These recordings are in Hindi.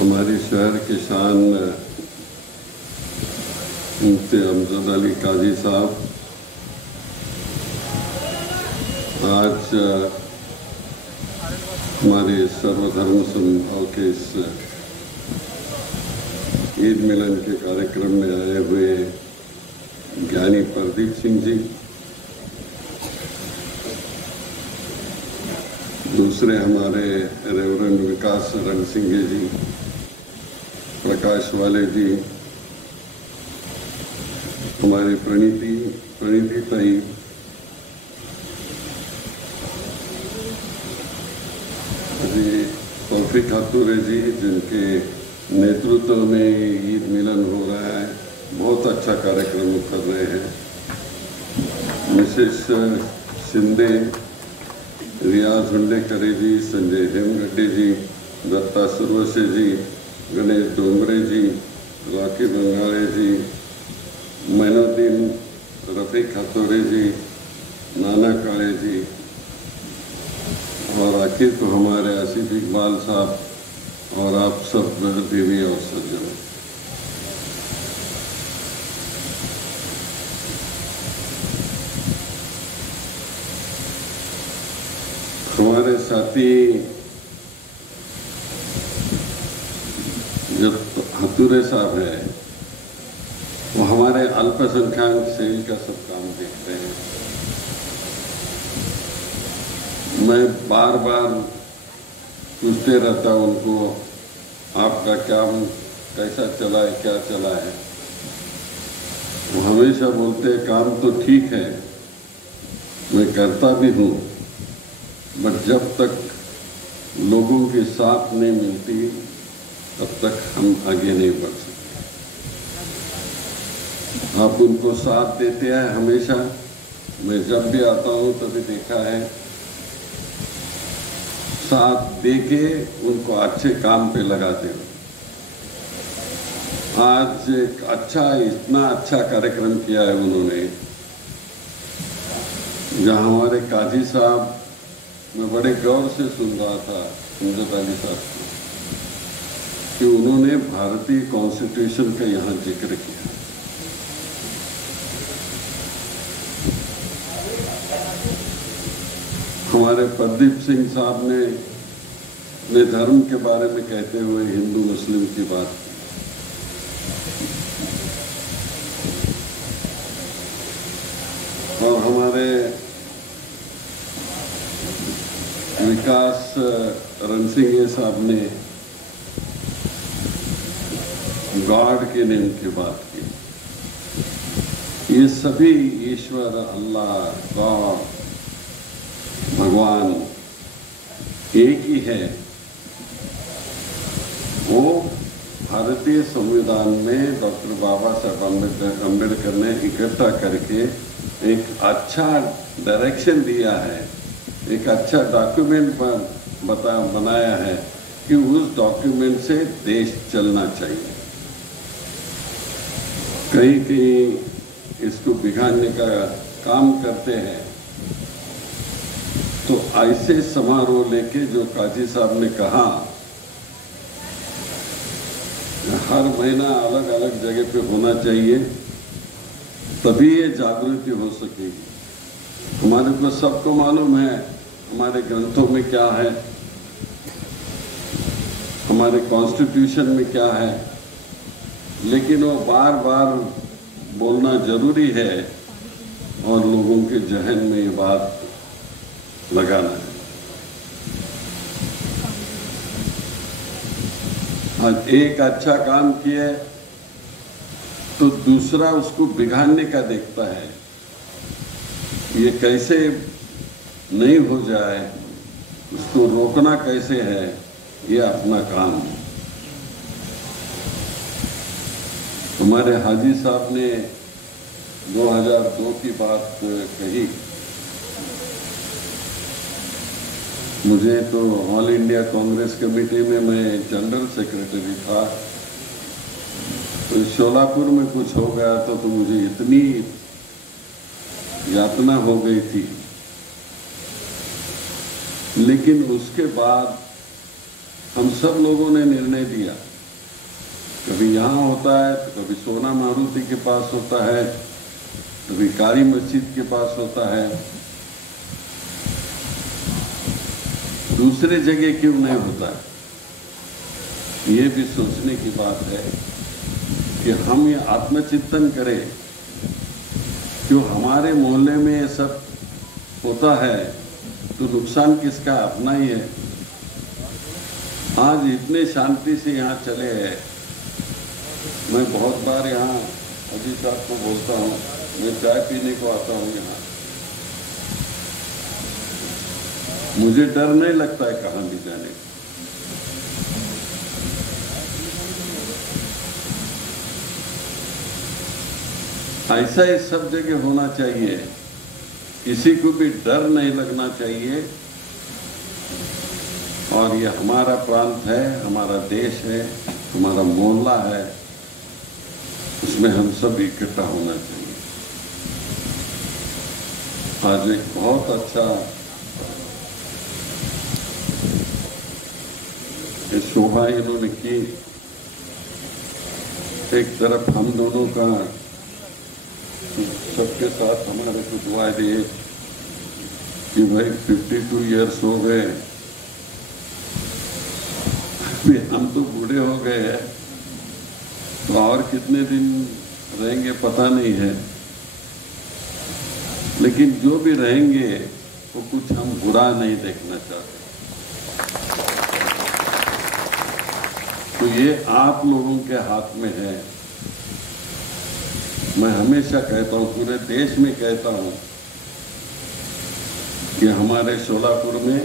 हमारे शहर के शान मुफ्ती अमजद अली काजी साहब आज हमारे सर्वधर्म समूह के इस ईद मिलन के कार्यक्रम में आए हुए ज्ञानी प्रदीप सिंह जी, दूसरे हमारे रेवरेंड विकास रणसिंघे जी, प्रकाश वाले जी, हमारी प्रणीति ताई, जी तौफीक खातूरे जी, जिनके नेतृत्व में ईद मिलन हो रहा है, बहुत अच्छा कार्यक्रम कर रहे हैं। मिसेस शिंदे, रियाज हुंडेकरे जी, संजय हेमगड्डे जी, दत्ता सुरवसे जी, गणेश डोंगरे जी, राकी बंगाले जी, मैनुद्दीन रफीक खातूरे जी, नाना काले जी, और आखिर तो हमारे आसिफ इकबाल साहब और आप सब देवी और सज्जन। हमारे साथी जो हतूरे साहब है वो हमारे अल्पसंख्यक सेल का सब काम देखते हैं। मैं बार बार पूछते रहता हूँ उनको, आपका काम कैसा चला है, क्या चला है। वो हमेशा बोलते हैं काम तो ठीक है, मैं करता भी हूँ, बट जब तक लोगों के साथ नहीं मिलती तब तक हम आगे नहीं बढ़ सकते। आप उनको साथ देते हैं हमेशा। मैं जब भी आता हूँ तभी देखा है, साथ देके उनको अच्छे काम पे लगाते हो। आज एक इतना अच्छा कार्यक्रम किया है उन्होंने, जहाँ हमारे काजी साहब, मैं बड़े गौर से सुन रहा था अमजद अली साहब को, कि उन्होंने भारतीय कॉन्स्टिट्यूशन का यहाँ जिक्र किया। हमारे प्रदीप सिंह साहब ने धर्म के बारे में कहते हुए हिंदू मुस्लिम की बात की। और हमारे विकास रणसिंघे साहब ने गॉड के नेम की बात की। ये सभी ईश्वर, अल्लाह, गॉड, भगवान एक ही है। वो भारतीय संविधान में डॉक्टर बाबा साहब अम्बेडकर ने इकट्ठा करके एक अच्छा डायरेक्शन दिया है, एक अच्छा डॉक्यूमेंट बनाया है कि उस डॉक्यूमेंट से देश चलना चाहिए। कहीं कहीं इसको बिगाड़ने का काम करते हैं। तो ऐसे समारोह लेके जो काजी साहब ने कहा, हर महीना अलग अलग जगह पे होना चाहिए, तभी ये जागृति हो सकेगी। हमारे को सबको मालूम है हमारे ग्रंथों में क्या है, हमारे कॉन्स्टिट्यूशन में क्या है, लेकिन वो बार बार बोलना जरूरी है और लोगों के जहन में ये बात लगाना है। आज एक अच्छा काम किए तो दूसरा उसको बिगाड़ने का देखता है, ये कैसे नहीं हो जाए, उसको रोकना कैसे है, ये अपना काम है। हमारे हाजी साहब ने 2002 की बात कही। मुझे तो ऑल इंडिया कांग्रेस कमेटी में मैं जनरल सेक्रेटरी था, तो शोलापुर में कुछ हो गया तो मुझे इतनी यातना हो गई थी। लेकिन उसके बाद हम सब लोगों ने निर्णय दिया कभी यहाँ होता है तो कभी सोना मारुति के पास होता है, कभी कारी मस्जिद के पास होता है। दूसरे जगह क्यों नहीं होता है? ये भी सोचने की बात है कि हम ये आत्मचिंतन करें। जो हमारे मोहल्ले में ये सब होता है तो नुकसान किसका? अपना ही है। आज इतने शांति से यहाँ चले हैं। मैं बहुत बार यहाँ अजीत साहब को बोलता हूँ, मैं चाय पीने को आता हूँ यहाँ, मुझे डर नहीं लगता है कहाँ भी जाने का। ऐसा ही सब जगह होना चाहिए, किसी को भी डर नहीं लगना चाहिए। और ये हमारा प्रांत है, हमारा देश है, हमारा मोहल्ला है, उसमें हम सब इकट्ठा होना चाहिए। आज एक बहुत अच्छा ये शोभा इन्होंने की। एक तरफ हम दोनों का सबके साथ हमारे को दुआ दिए कि भाई 52 इयर्स हो गए, अभी हम तो बूढ़े हो गए हैं, तो और कितने दिन रहेंगे पता नहीं है, लेकिन जो भी रहेंगे वो कुछ हम बुरा नहीं देखना चाहते। तो ये आप लोगों के हाथ में है। मैं हमेशा कहता हूँ, पूरे देश में कहता हूँ कि हमारे शोलापुर में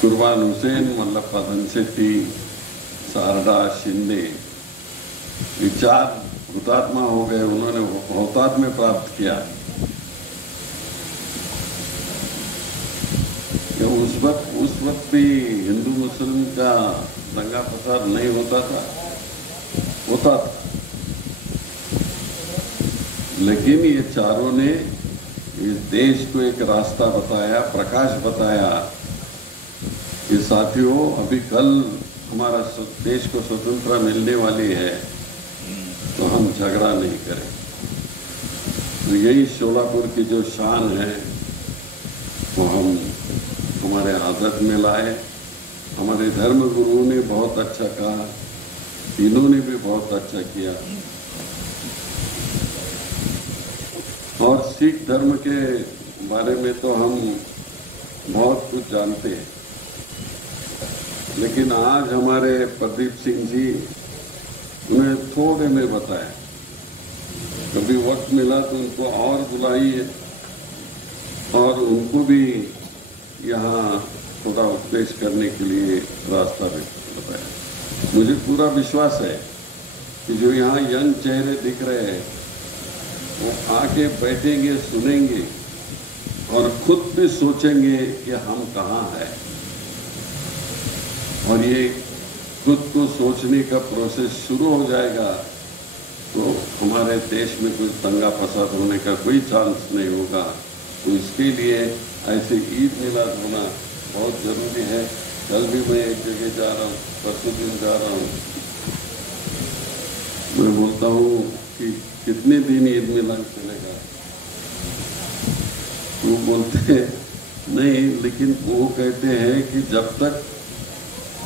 कुर्बान हुसैन, मल्लप्पा धनशेट्टी, शारदा शिंदे, ये 4 हुतात्मा हो गए। उन्होंने हुतात्म्य प्राप्त किया। उस वक्त भी हिंदू मुस्लिम का दंगा फसाद नहीं होता था, होता था, लेकिन ये चारों ने इस देश को एक रास्ता बताया, प्रकाश बताया कि साथियों अभी कल हमारा देश को स्वतंत्रता मिलने वाली है, तो हम झगड़ा नहीं करें। तो यही शोलापुर की जो शान है वो हम हमारे आदत में लाए। हमारे धर्म गुरुओं ने बहुत अच्छा कहा, इन्होंने भी बहुत अच्छा किया। और सिख धर्म के बारे में तो हम बहुत कुछ जानते हैं, लेकिन आज हमारे प्रदीप सिंह जी उन्हें थोड़े में बताया। कभी वक्त मिला तो उनको और बुलाइए और उनको भी यहाँ थोड़ा उपदेश करने के लिए रास्ता भी बताया। मुझे पूरा विश्वास है कि जो यहाँ यंग चेहरे दिख रहे हैं वो आके बैठेंगे, सुनेंगे और खुद भी सोचेंगे कि हम कहाँ हैं। और ये खुद को सोचने का प्रोसेस शुरू हो जाएगा तो हमारे देश में कुछ दंगा फसाद होने का कोई चांस नहीं होगा। तो इसके लिए ऐसे ईद मिलाद होना बहुत ज़रूरी है। कल भी मैं एक जगह जा रहा हूँ, परसों दिन जा रहा हूँ, मैं बोलता हूँ कि कितने दिन ईद मिलाद चलेगा? वो बोलते नहीं, लेकिन वो कहते हैं कि जब तक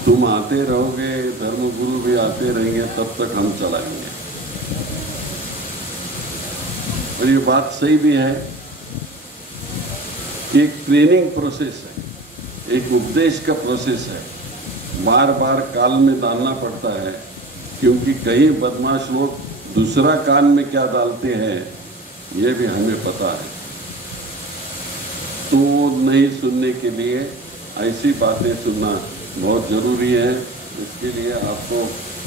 तुम आते रहोगे, धर्मगुरु भी आते रहेंगे, तब तक हम चलाएंगे। और ये बात सही भी है। एक ट्रेनिंग प्रोसेस है, एक उपदेश का प्रोसेस है, बार बार कान में डालना पड़ता है, क्योंकि कई बदमाश लोग दूसरा कान में क्या डालते हैं ये भी हमें पता है। तो नहीं सुनने के लिए ऐसी बातें सुनना बहुत ज़रूरी है। इसके लिए आपको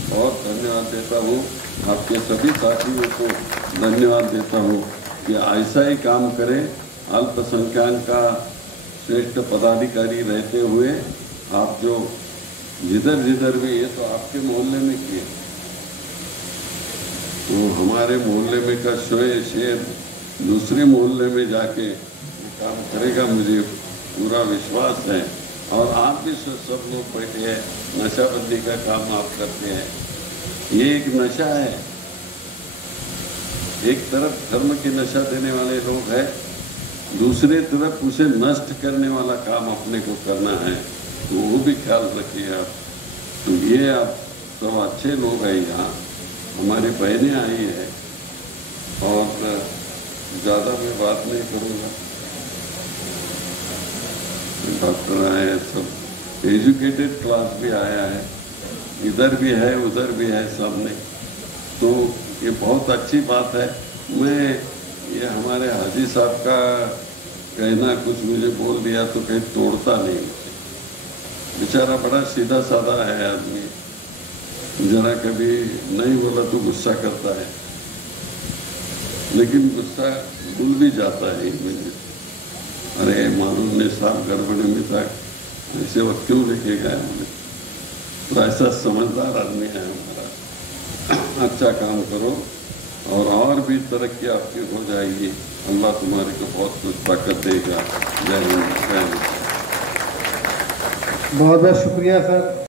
बहुत धन्यवाद देता हूँ, आपके सभी साथियों को धन्यवाद देता हूँ कि ऐसा ही काम करें। अल्पसंख्यक का श्रेष्ठ पदाधिकारी रहते हुए आप जो जिधर भी, ये तो आपके मोहल्ले में किए, तो हमारे मोहल्ले में का शेर दूसरे मोहल्ले में जाके काम करेगा, मुझे पूरा विश्वास है। और आप भी सब लोग बैठे हैं, नशाबंदी का काम आप करते हैं। ये एक नशा है, एक तरफ धर्म की नशा देने वाले लोग हैं, दूसरी तरफ उसे नष्ट करने वाला काम अपने को करना है, तो वो भी ख्याल रखिए आप। तो ये आप सब अच्छे लोग हैं, यहाँ हमारी बहनें आई हैं, और ज़्यादा मैं बात नहीं करूँगा। डॉक्टर आए हैं, सब एजुकेटेड क्लास भी आया है, इधर भी है उधर भी है सामने, तो ये बहुत अच्छी बात है। मैं ये हमारे हाजी साहब का कहना कुछ मुझे बोल दिया तो कहीं तोड़ता नहीं मुझे, बेचारा बड़ा सीधा साधा है आदमी, जरा कभी नहीं बोला तो गुस्सा करता है, लेकिन गुस्सा भूल भी जाता है मुझे। अरे मालूम ने साहब गड़बड़ी में था, ऐसे वक्त क्यों लेके गया मुझे, तो ऐसा समझदार आदमी है हमारा। अच्छा काम करो और भी तरक्की आपकी हो जाएगी, अल्लाह तुम्हारे को बहुत कुछ ताकत देगा। जय हिंद, जय हिंद। बहुत बहुत शुक्रिया सर।